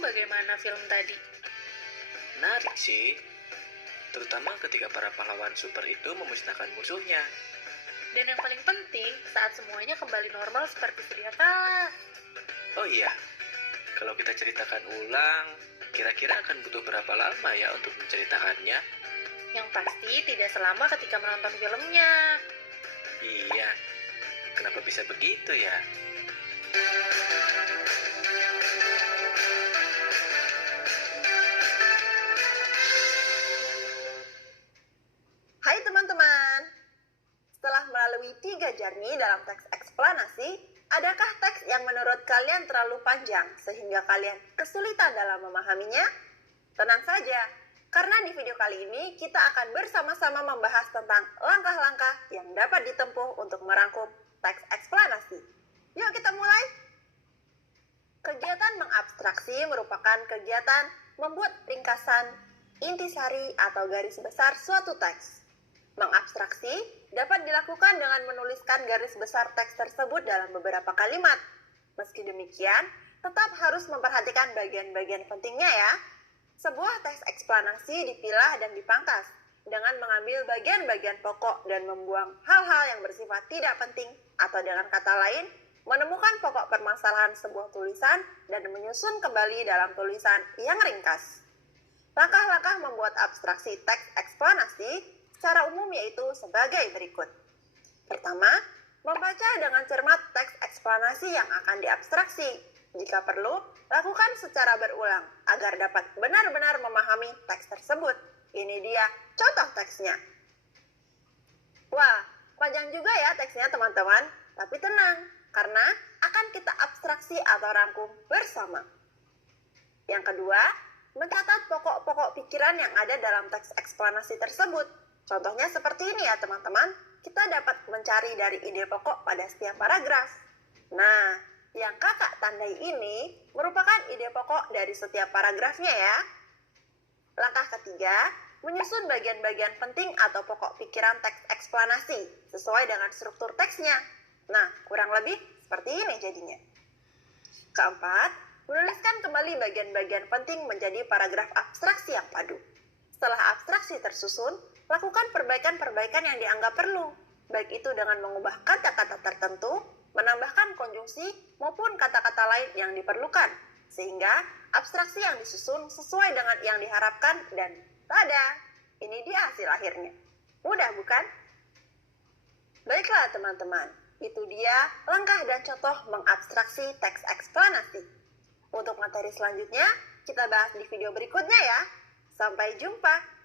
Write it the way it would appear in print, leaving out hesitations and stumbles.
bagaimana film tadi? Menarik sih, terutama ketika para pahlawan super itu memusnahkan musuhnya. Dan yang paling penting, saat semuanya kembali normal seperti sedia kala. Oh iya, kalau kita ceritakan ulang, kira-kira akan butuh berapa lama ya untuk menceritakannya? Yang pasti tidak selama ketika menonton filmnya. Iya, kenapa bisa begitu ya? Hai teman-teman, setelah melalui 3 journey dalam teks eksplanasi, adakah teks yang menurut kalian terlalu panjang sehingga kalian kesulitan dalam memahaminya? Tenang saja, karena di video kali ini kita akan bersama-sama membahas tentang langkah-langkah yang dapat ditempuh untuk merangkum teks eksplanasi. Yuk kita mulai! Kegiatan mengabstraksi merupakan kegiatan membuat ringkasan, intisari atau garis besar suatu teks. Mengabstraksi dapat dilakukan dengan menuliskan garis besar teks tersebut dalam beberapa kalimat. Meski demikian, tetap harus memperhatikan bagian-bagian pentingnya ya. Sebuah teks eksplanasi dipilah dan dipangkas dengan mengambil bagian-bagian pokok dan membuang hal-hal yang bersifat tidak penting, atau dengan kata lain, menemukan pokok permasalahan sebuah tulisan dan menyusun kembali dalam tulisan yang ringkas. Langkah-langkah membuat abstraksi teks eksplanasi secara umum yaitu sebagai berikut. Pertama, membaca dengan cermat teks eksplanasi yang akan diabstraksi. Jika perlu, lakukan secara berulang agar dapat benar-benar memahami teks tersebut. Ini dia contoh teksnya. Wah, panjang juga ya teksnya teman-teman, tapi tenang, karena akan kita abstraksi atau rangkum bersama. Yang kedua, mencatat pokok-pokok pikiran yang ada dalam teks eksplanasi tersebut. Contohnya seperti ini ya teman-teman, kita dapat mencari dari ide pokok pada setiap paragraf. Nah, yang kakak tandai ini merupakan ide pokok dari setiap paragrafnya ya. Langkah ketiga, menyusun bagian-bagian penting atau pokok pikiran teks eksplanasi sesuai dengan struktur teksnya. Nah, kurang lebih seperti ini jadinya. Keempat, menuliskan kembali bagian-bagian penting menjadi paragraf abstraksi yang padu. Setelah abstraksi tersusun, lakukan perbaikan-perbaikan yang dianggap perlu, baik itu dengan mengubah kata-kata tertentu, menambahkan konjungsi, maupun kata-kata lain yang diperlukan, sehingga abstraksi yang disusun sesuai dengan yang diharapkan dan tada, ini dia hasil akhirnya. Mudah bukan? Baiklah teman-teman, itu dia langkah dan contoh mengabstraksi teks eksplanasi. Untuk materi selanjutnya, kita bahas di video berikutnya ya. Sampai jumpa!